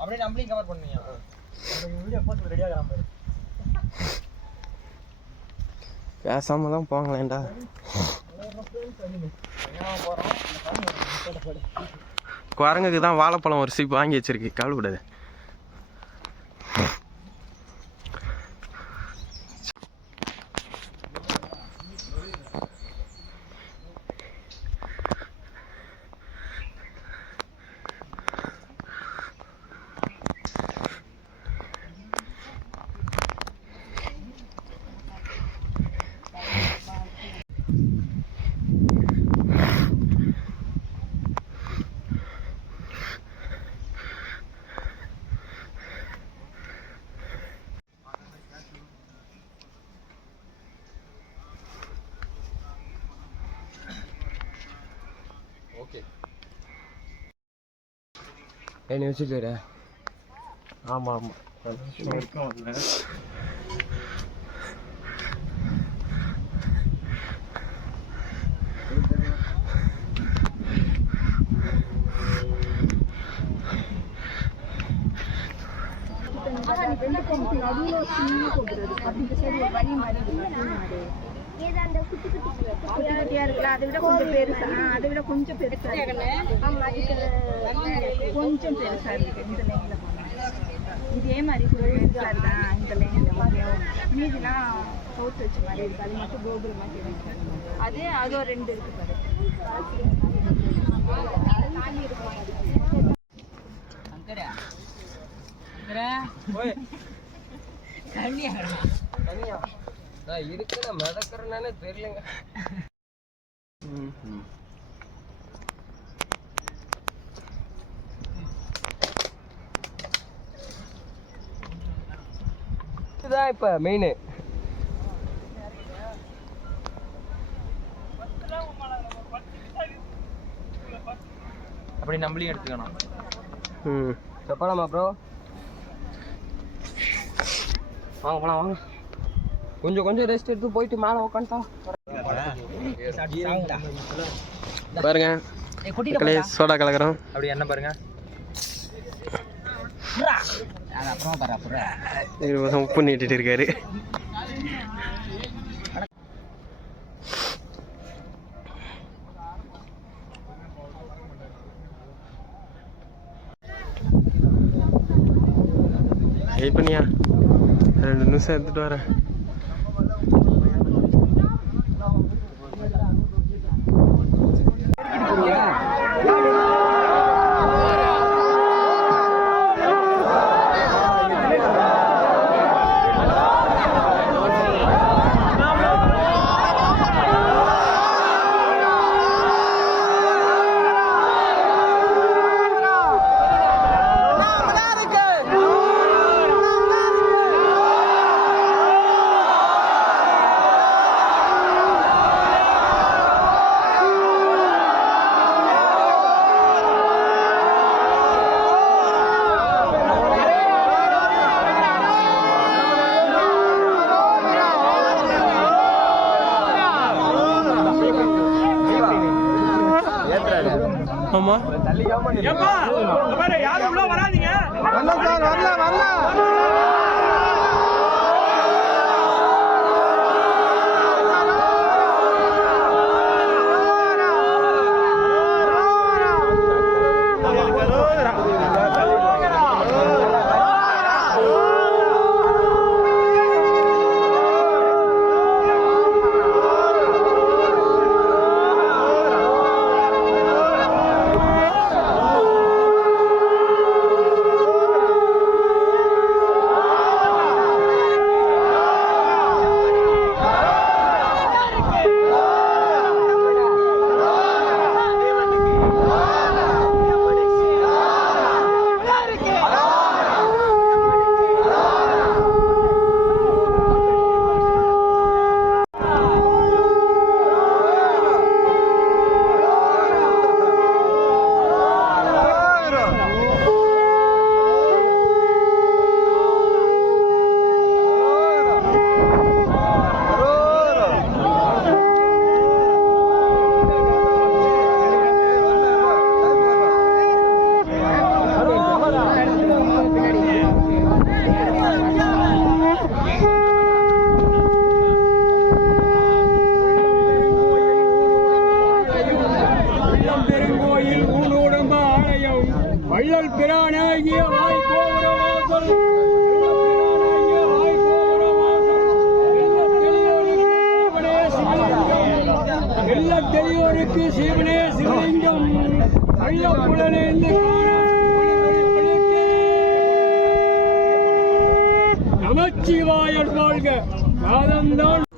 அப்படியே நம்மளையும் கவர் பண்ணுவீங்க. வீடியோ போட்டு ரெடியாக பாரு. பேசாம தான் போங்களேன்டா. குரங்குக்கு தான் வாழைப்பழம் ஒரு சீப்பு வாங்கி வச்சிருக்கு, கவலைப்படாது. என்ன வச்சுட்டு? ஆமாம் ஆமாம். அதை விட கொஞ்சம் பெருசா, அதை விட கொஞ்சம் பெருசா கொஞ்சம் பெருசா இருக்கு இந்த லைன்ல. இதே மாதிரி பெருசா இருக்கா இந்த லைன்ல. மீதிலாம் போட்டு வச்ச மாதிரி இருக்கு. அது மட்டும் கோபுரம் மாதிரி இருக்கு. அது ஒரு 2 இருக்கு பாரு. தாண்டி இருக்குமா இருக்குன்னு மிதக்கிறேன்னு தெரியலங்க. இதுதான் இப்ப மெயின். அப்படி நம்மளையும் எடுத்துக்கணும். போலாமா ப்ரோ? வாங்க போலாம் வாங்க. கொஞ்சம் ரெஸ்ட் எடுத்து போயிட்டு மேலே உட்காந்துட்டா பாருங்க. சோடா கலக்கிறோம். அப்படி என்ன பாருங்க. உப்பு நீட்டிட்டு இருக்காரு. வெயிட் பண்ணியா 2 நிமிஷம் எடுத்துட்டு வரேன். ஆமா யாரும் உள்ள வராதீங்க. வரல சார், வரல. ஊனம் பெருங்கோயில் ஊனோடம்ப ஆலயம் வள்ளல் பிரானாகிய வாய்கோபுர வாசல் தெளியோருக்கு சிவனே சிவலிங்கம் ஐயப்புலனேந்து நமச்சிவாயன் வாழ்க காலம்தான்